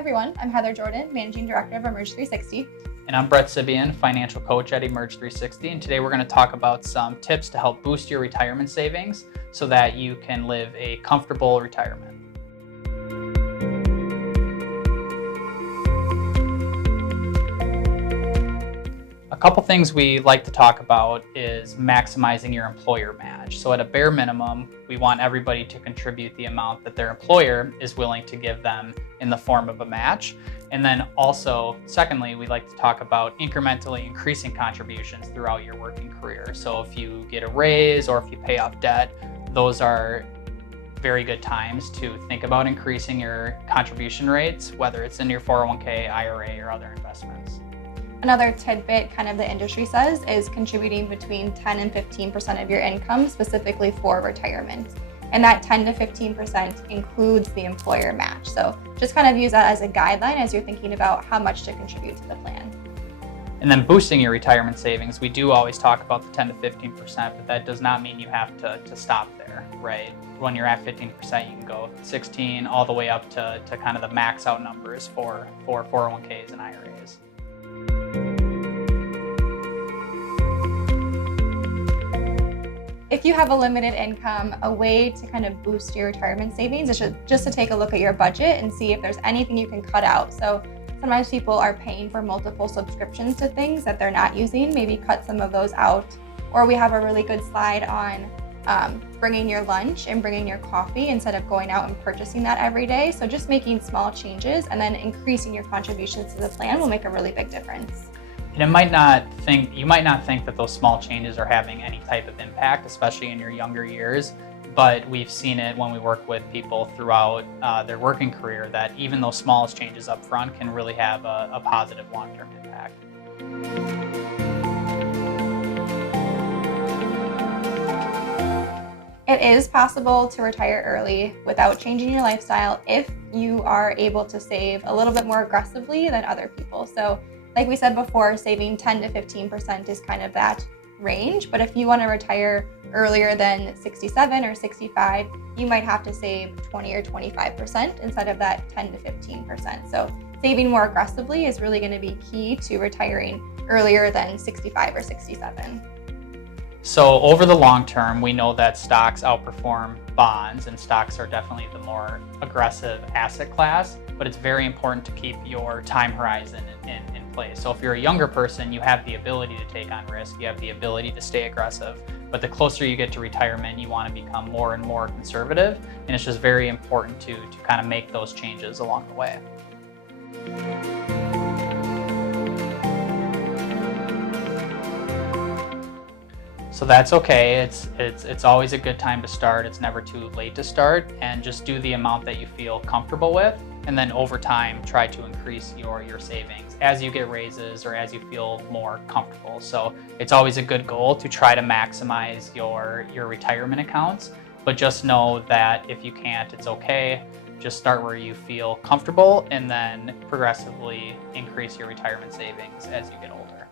everyone, I'm Heather Jordan, Managing Director of Emerge 360. And I'm Brett Sebion, Financial Coach at Emerge 360. And today we're going to talk about some tips to help boost your retirement savings so that you can live a comfortable retirement. A couple things we like to talk about is maximizing your employer match. So at a bare minimum, we want everybody to contribute the amount that their employer is willing to give them in the form of a match. And then also, secondly, we like to talk about incrementally increasing contributions throughout your working career. So if you get a raise or if you pay off debt, those are very good times to think about increasing your contribution rates, whether it's in your 401k, IRA, or other investments. Another tidbit kind of the industry says is contributing between 10 and 15% of your income specifically for retirement. And that 10 to 15% includes the employer match. So just kind of use that as a guideline as you're thinking about how much to contribute to the plan. And then boosting your retirement savings, we do always talk about the 10 to 15%, but that does not mean you have to stop there, right? When you're at 15%, you can go 16 all the way up to kind of the max out numbers for 401ks and IRAs. If you have a limited income, a way to kind of boost your retirement savings is just to take a look at your budget and see if there's anything you can cut out. So sometimes people are paying for multiple subscriptions to things that they're not using. Maybe cut some of those out. Or we have a really good slide on bringing your lunch and bringing your coffee instead of going out and purchasing that every day. So just making small changes and then increasing your contributions to the plan will make a really big difference. And you might not think that those small changes are having any type of impact, especially in your younger years, but we've seen it when we work with people throughout their working career that even those smallest changes up front can really have a positive long-term impact. It is possible to retire early without changing your lifestyle if you are able to save a little bit more aggressively than other people. So like we said before, saving 10 to 15% is kind of that range. But if you want to retire earlier than 67 or 65, you might have to save 20 or 25% instead of that 10 to 15%. So saving more aggressively is really going to be key to retiring earlier than 65 or 67. So over the long term, we know that stocks outperform bonds, and stocks are definitely the more aggressive asset class, but it's very important to keep your time horizon in place. So if you're a younger person, you have the ability to take on risk, you have the ability to stay aggressive, but the closer you get to retirement, you want to become more and more conservative, and it's just very important to kind of make those changes along the way. So that's okay. It's always a good time to start. It's never too late to start, and just do the amount that you feel comfortable with, and then over time try to increase your savings as you get raises or as you feel more comfortable. So it's always a good goal to try to maximize your retirement accounts, but just know that if you can't, it's okay. Just start where you feel comfortable and then progressively increase your retirement savings as you get older.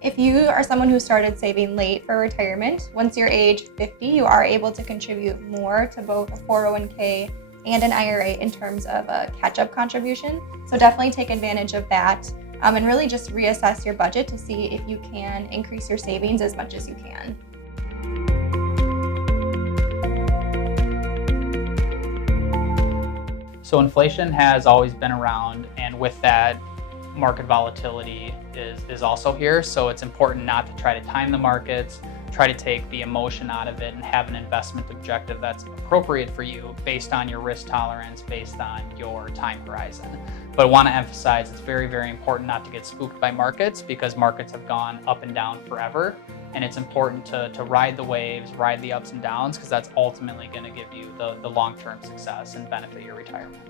If you are someone who started saving late for retirement, once you're age 50, you are able to contribute more to both a 401k and an IRA in terms of a catch-up contribution. So definitely take advantage of that and really just reassess your budget to see if you can increase your savings as much as you can. So inflation has always been around, and with that, market volatility is also here. So it's important not to try to time the markets, try to take the emotion out of it and have an investment objective that's appropriate for you based on your risk tolerance, based on your time horizon. But I want to emphasize it's very, very important not to get spooked by markets, because markets have gone up and down forever. And it's important to ride the waves, ride the ups and downs, because that's ultimately going to give you the long-term success and benefit your retirement.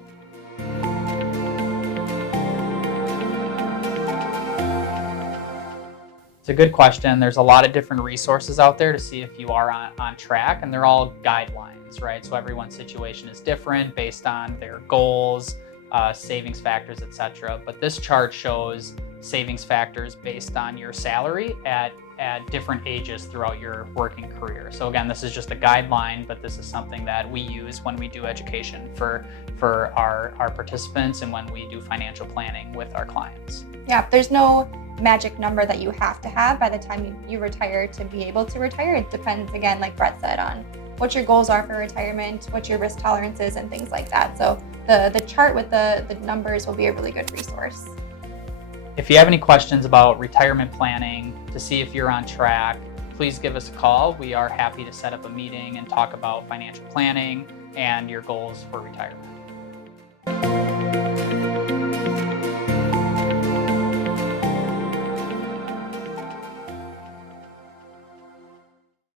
It's a good question. There's a lot of different resources out there to see if you are on track, and they're all guidelines, right? So everyone's situation is different based on their goals, savings factors, etc. But this chart shows savings factors based on your salary at at different ages throughout your working career. So again, this is just a guideline, but this is something that we use when we do education for our participants and when we do financial planning with our clients. Yeah, there's no magic number that you have to have by the time you retire to be able to retire. It depends, again, like Brett said, on what your goals are for retirement, what your risk tolerance is, and things like that. So the chart with the numbers will be a really good resource. If you have any questions about retirement planning, to see if you're on track, please give us a call. We are happy to set up a meeting and talk about financial planning and your goals for retirement.